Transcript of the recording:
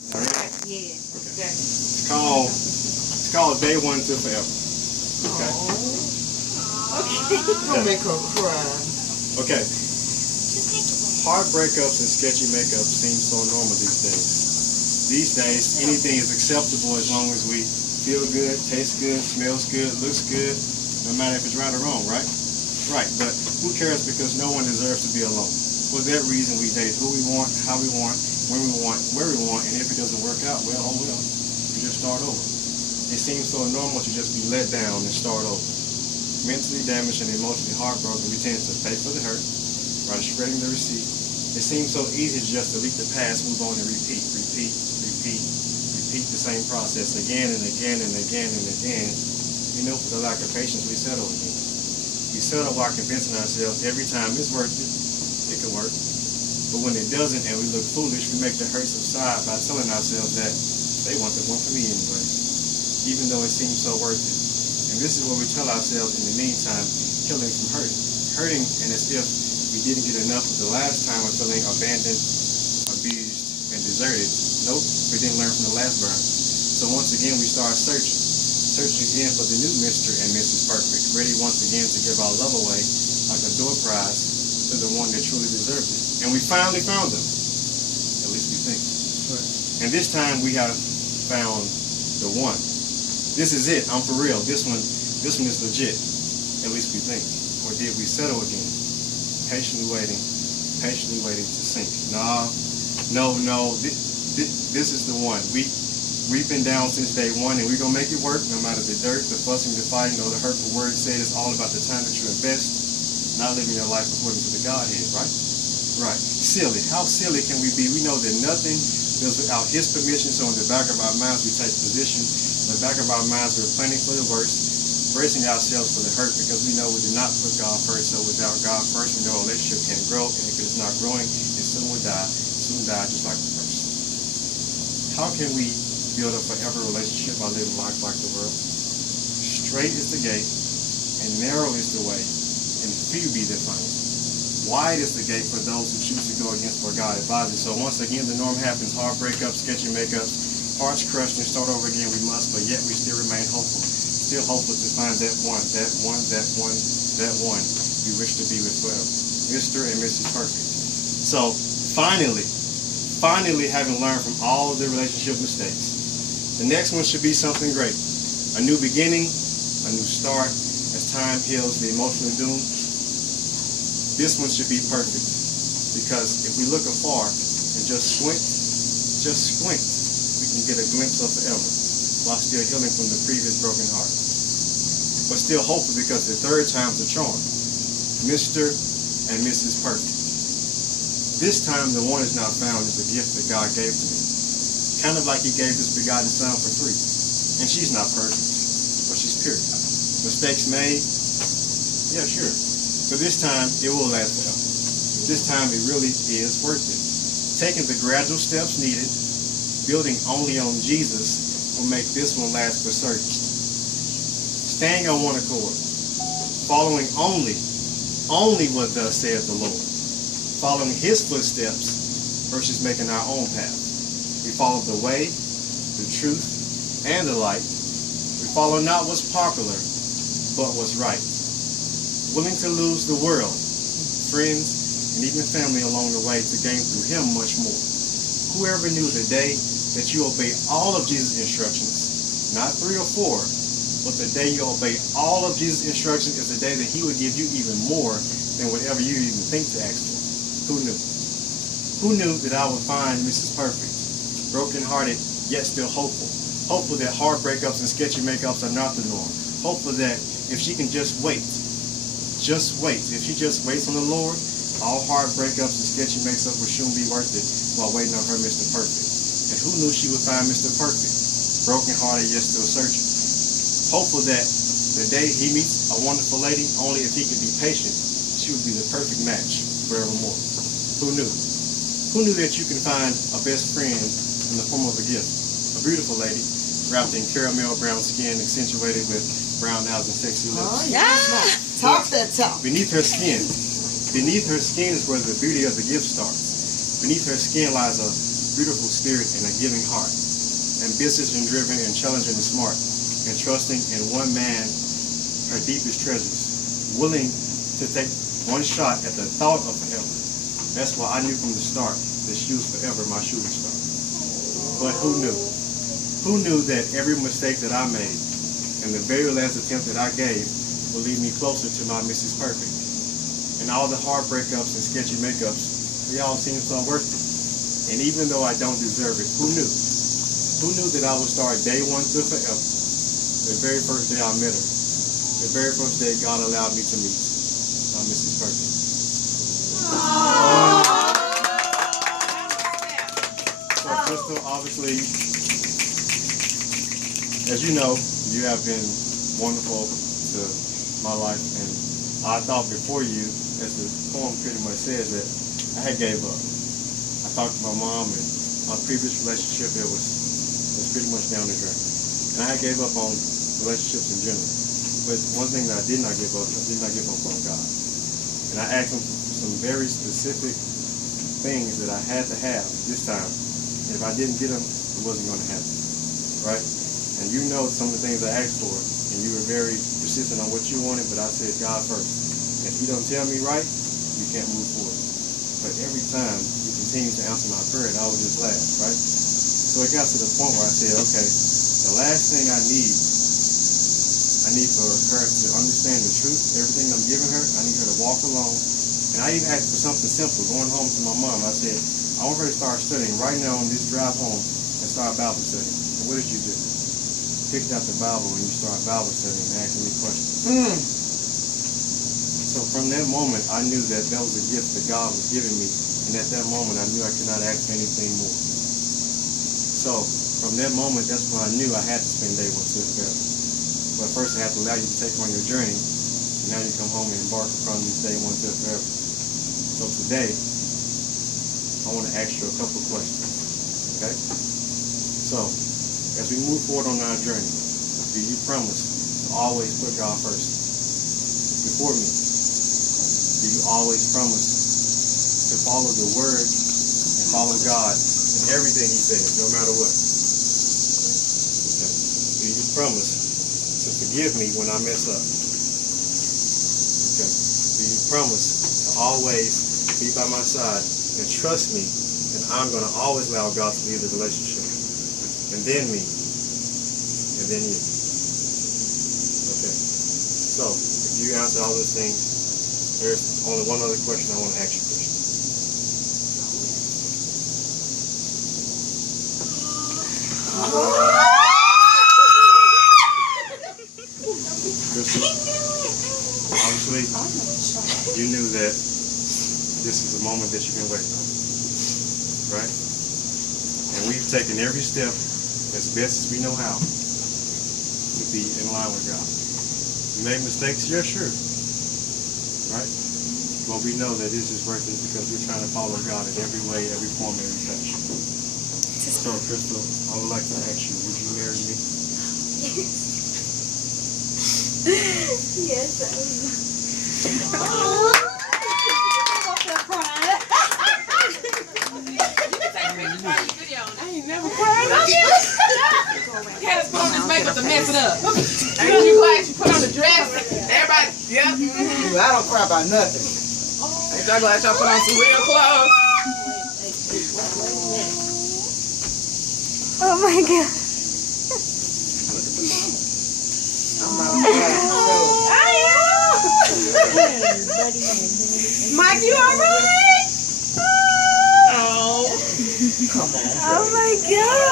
All right? Yeah. Okay. It's called Day One to Forever. Okay. Okay. Don't make her cry. Okay. Hard breakups and sketchy makeup seem so normal these days. These days, anything is acceptable as long as we feel good, tastes good, smells good, looks good, no matter if it's right or wrong, right? Right, but who cares, because no one deserves to be alone. For that reason, we date who we want, how we want, when we want, where we want, and if it doesn't work out, well, oh well, we just start over. It seems so normal to just be let down and start over. Mentally damaged and emotionally heartbroken, we tend to pay for the hurt, rather spreading the receipt. It seems so easy to just delete the past, move on, and repeat the same process again and again and again and again. You know, for the lack of patience, we settle again. We settle while convincing ourselves every time it's worth it, it can work. But when it doesn't and we look foolish, we make the hurt subside by telling ourselves that they want the one for me anyway, even though it seems so worth it. And this is what we tell ourselves in the meantime, healing from hurting. Hurting, and as if we didn't get enough of the last time of feeling abandoned, abused, and deserted. Nope, we didn't learn from the last burn. So once again, we start searching again for the new Mr. and Mrs. Perfect, ready once again to give our love away like a door prize to the one that truly deserves it. And we finally found them, at least we think. Right. And this time we have found the one. This is it. I'm for real. This one is legit, at least we think. Or did we settle again? Patiently waiting to sink. No. This is the one. We've been down since day one, and we're going to make it work no matter the dirt, the fussing, the fighting, or the hurtful words said. It's all about the time that you invest, not living your life according to the Godhead, right? Right. Silly. How silly can we be? We know that nothing is without His permission, so in the back of our minds we take position. In the back of our minds we're planning for the worst, bracing ourselves for the hurt, because we know we did not put God first. So without God first, we know a relationship can't grow, and if it's not growing, it soon will die. Soon die just like the first. How can we build a forever relationship by living life like the world? Straight is the gate, and narrow is the way, and few be the find. Wide is the gate for those who choose to go against what God advises. So once again, the norm happens. Hard breakups, sketchy makeups, hearts crushed, and start over again we must, but yet we still remain hopeful. Still hopeful to find that one we wish to be with forever. Mr. and Mrs. Perfect. So finally having learned from all of the relationship mistakes, the next one should be something great. A new beginning, a new start, as time heals the emotional doom. This one should be perfect, because if we look afar and just squint, we can get a glimpse of forever while still healing from the previous broken heart. But still hopeful, because the third time's a charm. Mr. and Mrs. Perfect. This time the one is not found is a gift that God gave to me. Kind of like He gave His begotten Son for free. And she's not perfect, but she's pure. Mistakes made? Yeah, sure. But this time, it will last forever. This time, it really is worth it. Taking the gradual steps needed, building only on Jesus, will make this one last for certain. Staying on one accord, following only what thus saith the Lord. Following His footsteps versus making our own path. We follow the way, the truth, and the light. We follow not what's popular, but what's right. Willing to lose the world, friends, and even family along the way to gain through Him much more. Whoever knew the day that you obey all of Jesus' instructions, not 3 or 4, but the day you obey all of Jesus' instructions is the day that He would give you even more than whatever you even think to ask for. Who knew? Who knew that I would find Mrs. Perfect, broken-hearted, yet still hopeful? Hopeful that hard breakups and sketchy makeups are not the norm. Hopeful that if she can just wait. If she just waits on the Lord, all hard breakups and sketchy makeups will soon be worth it while waiting on her Mr. Perfect. And who knew she would find Mr. Perfect, broken-hearted, yet still searching? Hopeful that the day he meets a wonderful lady, only if he could be patient, she would be the perfect match forevermore. Who knew? Who knew that you can find a best friend in the form of a gift? A beautiful lady, wrapped in caramel brown skin, accentuated with brown eyes and sexy lips. Oh, yes. Talk that talk. Beneath her skin is where the beauty of the gift starts. Beneath her skin lies a beautiful spirit and a giving heart, ambitious and driven and challenging and smart, and trusting in one man her deepest treasures, willing to take one shot at the thought of forever. That's why I knew from the start that she was forever my shooting star. But who knew? Who knew that every mistake that I made and the very last attempt that I gave would lead me closer to my Mrs. Perfect? And all the hard breakups and sketchy makeups, they all seem so worth it. And even though I don't deserve it, who knew? Who knew that I would start day one to forever? The very first day I met her. The very first day God allowed me to meet my Mrs. Perfect. So Crystal, obviously, as you know, you have been wonderful to my life, and I thought before you, as the poem pretty much says, that I had gave up. I talked to my mom, and my previous relationship, it was pretty much down the drain. And I had gave up on relationships in general. But one thing that I did not give up on God. And I asked him for some very specific things that I had to have this time. And if I didn't get them, it wasn't going to happen. Right? And you know some of the things I asked for, and you were very persistent on what you wanted, but I said God first. And if you don't tell me right, you can't move forward. But every time you continue to answer my prayer, and I would just laugh, right? So it got to the point where I said, okay, the last thing I need for her to understand the truth, everything I'm giving her, I need her to walk alone. And I even asked for something simple, going home to my mom. I said, I want her to start studying right now on this drive home and start Bible study. And what did you do? Picked out the Bible and you started Bible studying and asking me questions. So from that moment, I knew that that was a gift that God was giving me. And at that moment, I knew I could not ask for anything more. So from that moment, that's when I knew I had to spend day one to forever. But first, I have to allow you to take on your journey. And now you come home and embark upon this day one to forever. So today, I want to ask you a couple questions. Okay? So, as we move forward on our journey, do you promise to always put God first before me? Do you always promise to follow the word and follow God in everything he says, no matter what? Okay. Do you promise to forgive me when I mess up? Okay. Do you promise to always be by my side and trust me that I'm going to always allow God to lead the relationship? And then me, and then you. Okay. So, if you answer all those things, there's only one other question I want to ask you, Christian. Crystal, obviously, you knew that this is a moment that you've been waiting on, right? And we've taken every step as best as we know how to be in line with God. We made mistakes, yeah, sure, right? But we know that this is worth it because we're trying to follow God in every way, every form, every fashion. So, Crystal, I would like to ask you, would you marry me? Yes, I will. I ain't never cried. Had a phone this makeup to mess it up. Ain't you glad you put on the dress? Everybody, yep. Dude, I don't cry about nothing. Ain't y'all glad y'all put on some real clothes? Oh my God. I'm not crying. Mike, you alright? Oh. Come on. Oh my God.